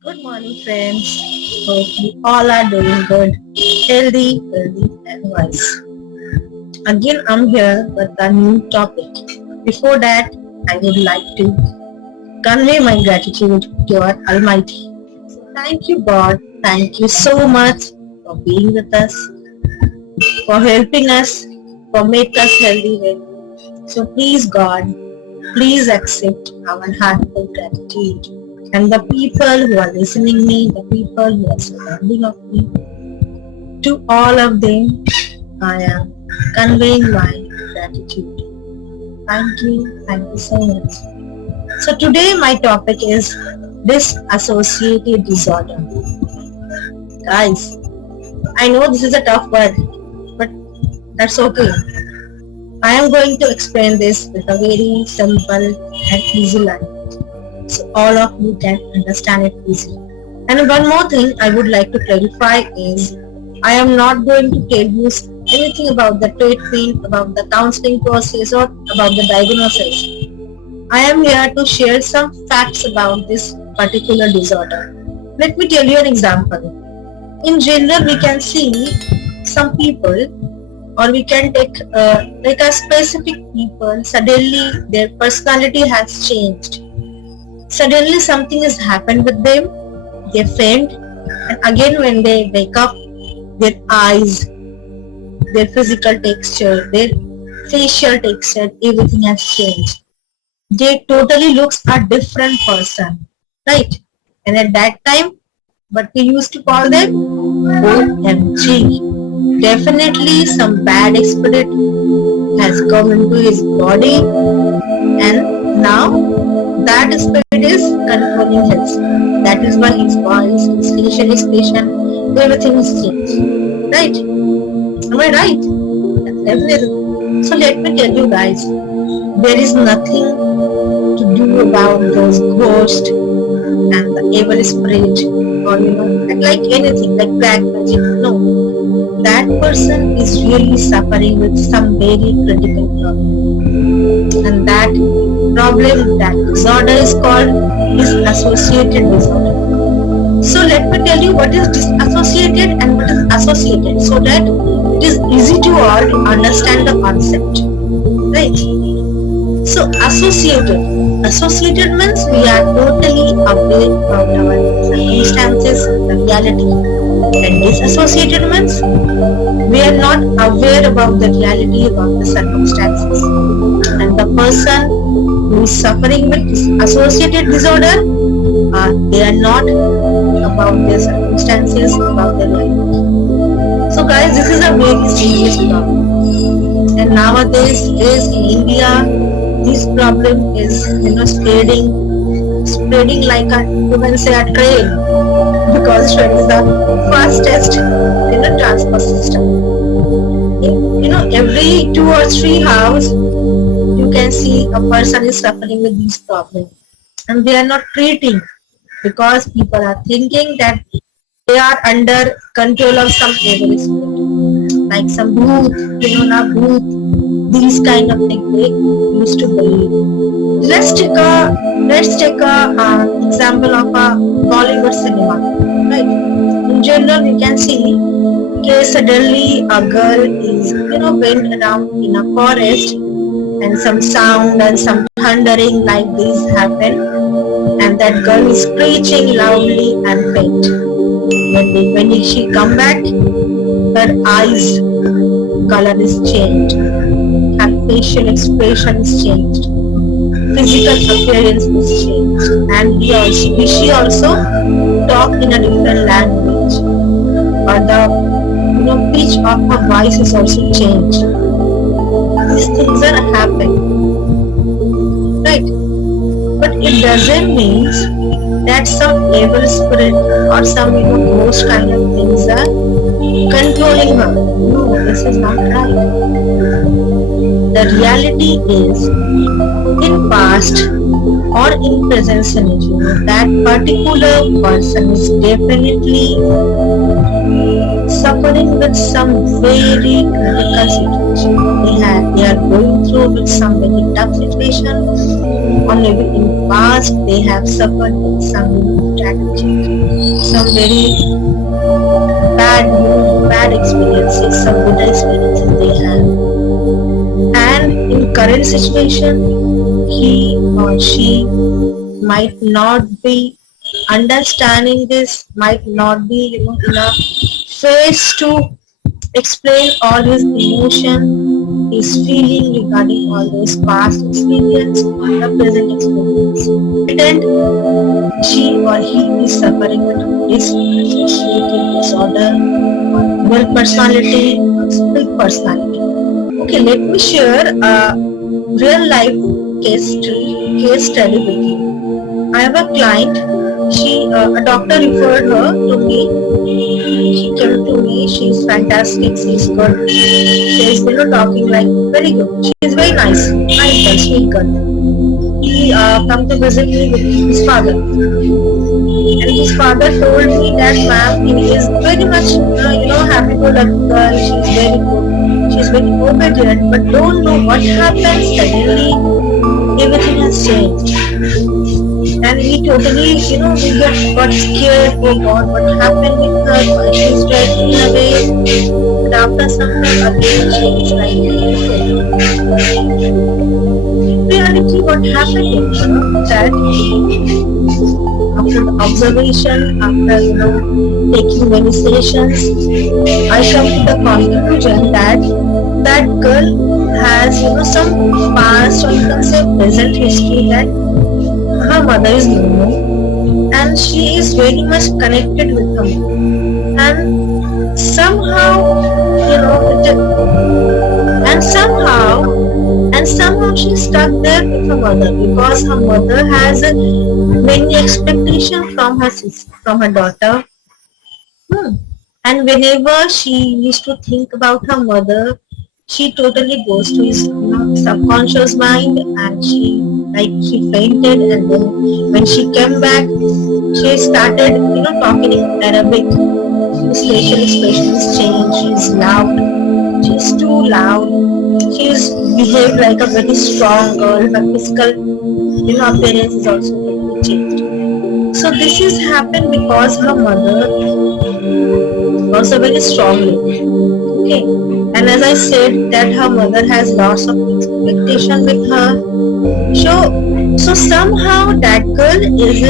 Good morning, friends. Hope you all are doing good, healthy, wealthy, and wise. Again, I'm here with a new topic. Before that, I would like to convey my gratitude to our Almighty. Thank you, God. Thank you so much for being with us, for helping us, for making us healthy. So please, God, please accept our heartfelt gratitude. And the people who are listening me, the people who are surrounding of me, to all of them, I am conveying my gratitude. Thank you so much. So today my topic is disassociative disorder. Guys, I know this is a tough word, but that's okay. I am going to explain this with a very simple and easy language, so all of you can understand it easily. And one more thing I would like to clarify is I am not going to tell you anything about the treatment, about the counseling process or about the diagnosis. I am here to share some facts about this particular disorder. Let me tell you an example. In general, we can see some people, or we can take like a specific people, suddenly their personality has changed. Suddenly something has happened with them, they faint, and again when they wake up, their eyes, their physical texture, their facial texture, everything has changed. They totally looks a different person, right? And at that time, what we used to call them, OMG. Definitely some bad spirit has come into his body, and now that spirit is controlling his. That is why his voice, his facial expression, everything is changed. Right? Am I right? Definitely. So let me tell you guys, there is nothing to do about those ghosts and the evil spirit, or like anything, like black magic. No, that person is really suffering with some very critical problem, and that problem, that disorder is called disassociated disorder. So let me tell you what is disassociated and what is associated, so that it is easy to all to understand the concept, right? So associated means we are totally aware about our circumstances, the reality. And disassociated means we are not aware about the reality, about the circumstances. And the person who is suffering with associated disorder, they are not about their circumstances, about their reality. So guys, this is a very serious problem. And nowadays is in India, this problem is spreading like a, you can say, a train, because train is the fastest transport system. Every 2 or 3 hours you can see a person is suffering with these problems, and they are not treating, because people are thinking that they are under control of some evil spirit, like some bhoot, these kind of things they used to believe. Let's take a example of a Bollywood cinema, right? In general, we can see, okay, suddenly a girl is went around in a forest, and some sound and some thundering like this happen, and that girl is screeching loudly and faint. When she come back, her eyes color is changed, her facial expression is changed, physical appearance is changed, and she also talk in a different language, or the pitch of her voice is also changed. These things are happening, right? But it doesn't mean that some evil spirit or some ghost kind of things are controlling her. No, this is not right. The reality is, in past or in present scenario, that particular person is definitely suffering with some very critical situation. They are going through with some very tough situation, or maybe in past they have suffered with some tragedy, some very bad experiences, some good experiences they have. And in current situation, he or she might not be understanding this, might not be in a phase to explain all his emotion, his feeling regarding all those past experience or the present experience. And she or he is suffering with dissociative disorder, dual personality, split personality. Okay, let me share a real life case study with you. I have a client. A doctor referred her to me. She came to me. She's fantastic. She's good. She's talking like very good. She's very nice girl, sweet girl. He come to visit me with his father, and his father told me that ma'am, he is very much happy-go-lucky girl. She's very good. She's very obedient, but don't know what happened. Suddenly, everything has changed. And we totally, we got scared. Oh God, what happened with her? Why she's driving away? But after some time, again she is like, reality, what happened is that after the observation, after taking many sessions, I come to the conclusion that that girl has some past, or you can say present history, that her mother is no more, and she is very much connected with her mother. And somehow, somehow she's stuck there with her mother, because her mother has many expectations from her daughter. And whenever she used to think about her mother, she totally goes to his subconscious mind, and she fainted. And then when she came back, she started talking in Arabic. His facial expressions changed. She's loud. She's too loud. She's behaved like a very strong girl. Her physical appearance is also totally changed. So this is happened because her mother was a very strong lady. Okay. And as I said, that her mother has lots of expectation with her. So somehow that girl is,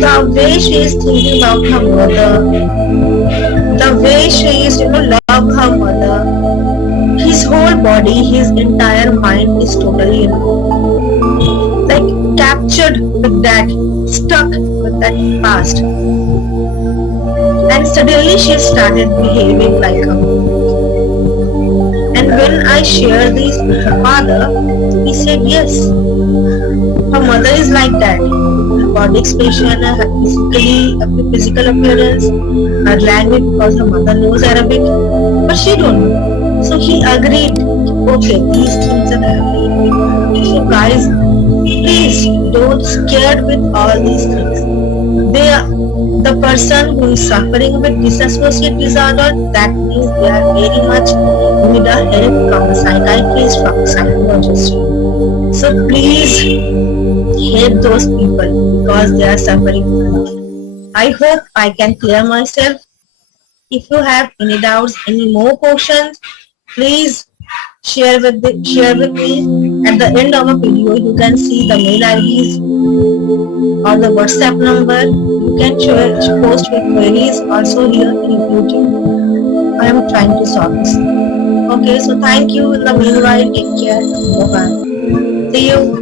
the way she is thinking about her mother, the way she is, love her mother, his whole body, his entire mind is totally, like captured with that, stuck with that past. And suddenly she started behaving like her mother. And when I shared this with her father, he said yes, her mother is like that. Her body expression, her physical appearance, her language, because her mother knows Arabic, but she don't know. So he agreed, okay, these things are happening. So guys, please don't scared with all these things. The person who is suffering with dissociative disorder, that means they are very much need a help from a psychiatrist, from a psychologist. So please help those people, because they are suffering a lot. I hope I can clear myself. If you have any doubts, any more questions, please share with me. At the end of a video, you can see the mail IDs or the WhatsApp number. You can post your queries also here in YouTube. I am trying to solve this. Okay, so thank you. In the meanwhile, take care. Bye bye. See you.